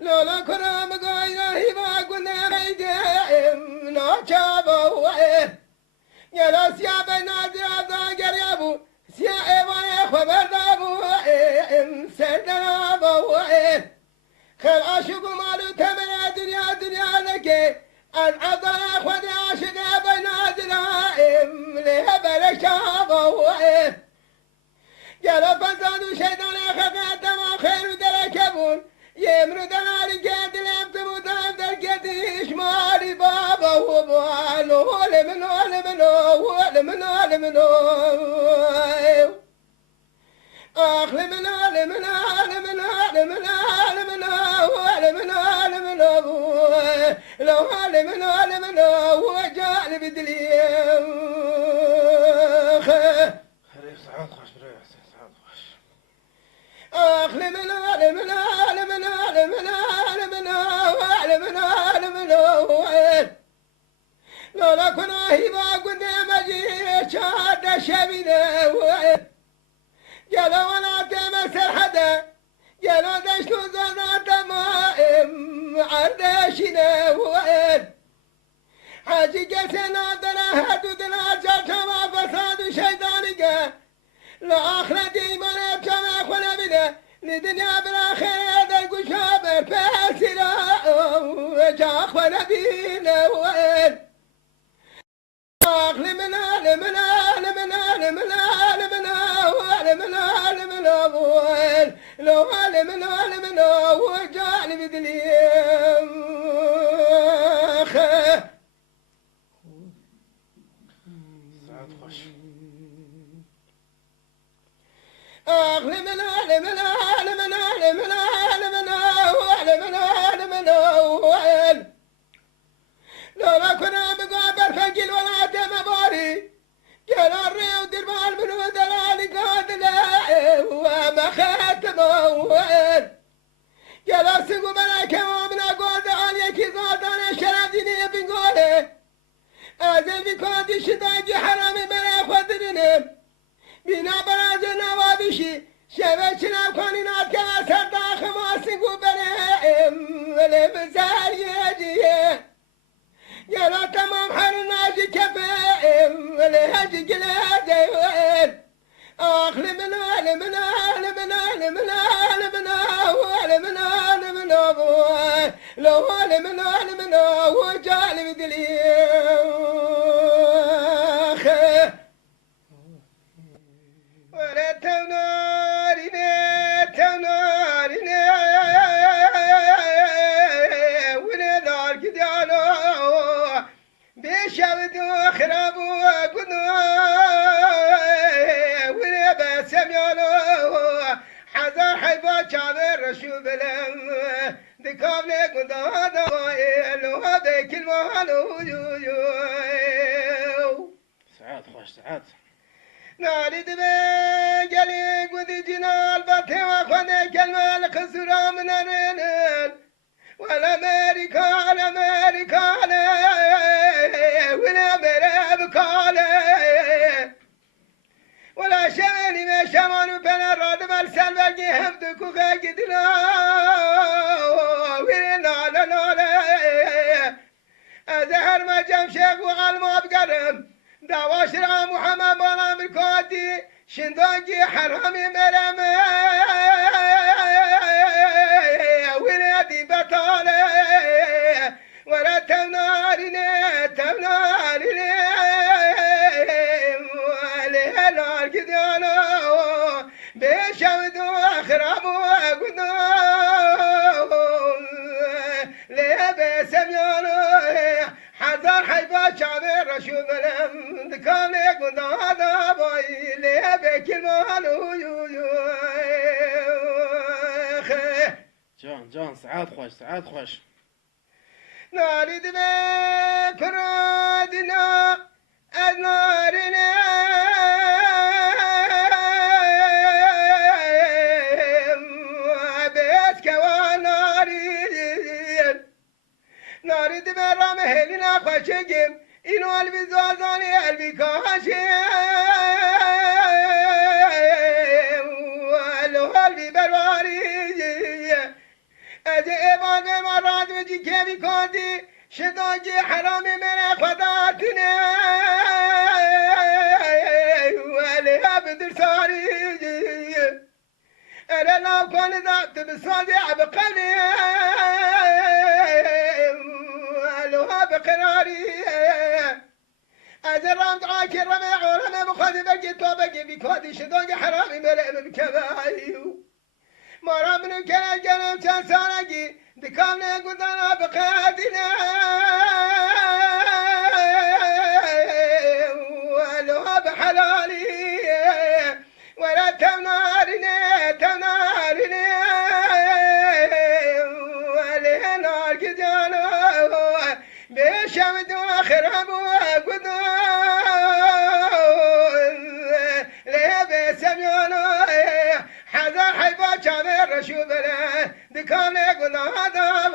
لولا كرام قاينا هبا قلنا غيدهم نوچابو يا راس يا بنادر ضاقر يا ابو سيا ايوان خبر دابو سردنا ابو خل عاشق مالو تمنى دنيا دنيا لك العضل خذ عاشق بنادر لها بلك ابو يا رب زادوا شيطان خفات ما خير دركبون يمرو دلال قد لم تموت در قديش مالي بابا وبالو لمنو اخ لمنو وجعل بدليم اخ لمنو لولا كنا هبا قدام اجي شاد شبينا يلا ولا تمسر حدا يلا دشتو زادات مائم عردشنا حاجي قسنا دنا هدو دنا جاتما فساد شيطانك لا آخر ديمان كما خلا بنا لدنيا بالآخرة درقو شابر فاسرا جاخ ونبينا وين آخ لمنا وجعل بدليم سعد خوش آخ لمنا وين لولا كنا مقابر فجل ولا دم باري قال الريو دربال منو دلالي قاتله وما خاتمه وين قال سقو ملاك ومنا قول دعالي كي زادان شرف ديني بنقوله أزل بكواتي شداجي حرامي ملا خدرنم بنا برازنا وابشي شبشنا كونينات كما سرطان خماسي قبلهم ولمزال يجيه يلا تمام حرناجي كفاهم ولهاجي قلادي وين اخ لمنا وجعل بدليم ولا تناريني ولا دار كدالو بشبدو خرابو قدو ولا بسم يالو حذر حيبا شابر رشو بلم دكابلي قدو لو هذا كلمة سعاد خوش سعاد ناري دبي قلي قدي جنال بطي وخذ كلمة الخسرة من الرنين ولا أمريكا ولا برابكالي ولا شمالي ما شمالو بين الرد بالسلب الجي هفدك وخاقدنا ولا لا أزهر ما جم شيخ وعلم أبقرم دعواشر محمد بالا بالكواتي شندوجي حرامي مرمي ولادي بطالي ولا تمناريني ولي نار كديانو بيشودو أخرابو أقدو ليه بسميانو حذر حيبا شعبي رشو بلم دكامي قدو هذا باي ليه بكلمة جان سعاد خوش ناري دمي كرادنا النارنا بگیم اینو البی زازانی البی کاشی البی برواری از ایوان به مراد وجی که بی کندی شداجی حرام من خداتنه ولی بدر ساری انا لا كان ذات بصادع بقلبي لها بقراري أزرام دعاك الرمي عورنا بخذ بقي توبقي بكودي شدوق حرامي ملئ بكبايو مرا من كان الجنم تنسانقي دكامنا قدنا بقادنا لها بحلالي ولا تمنارنا تمنارنا ولا نار كجانا بشمد وخرب وقدو ليه بسميانا حذا حيبا كامل رشوبنا دكامنا قلنا هذا